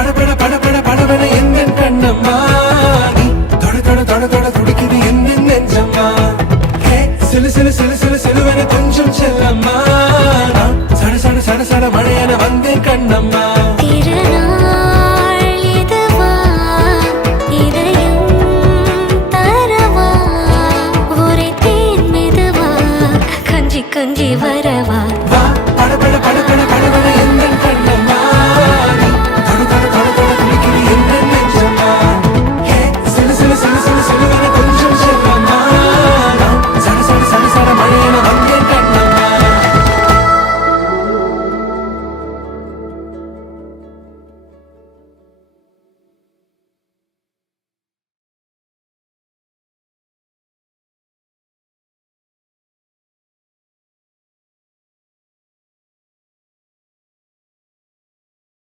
படபட படபட படபட எந்த கண்ணம்மா நீ தொட தொட தொட தொட துடிக்குது எந்த நெஞ்சம்மா ஹே சிலு சிலு சிலு சிலு சிலுவன கொஞ்சம் செல்லம்மா நான் சட சட சட சட மழையன வந்தேன் கண்ணம்மா திருநாள் இதுவா இதயம் தரவா ஒரே தேன் மெதுவா கஞ்சி கஞ்சி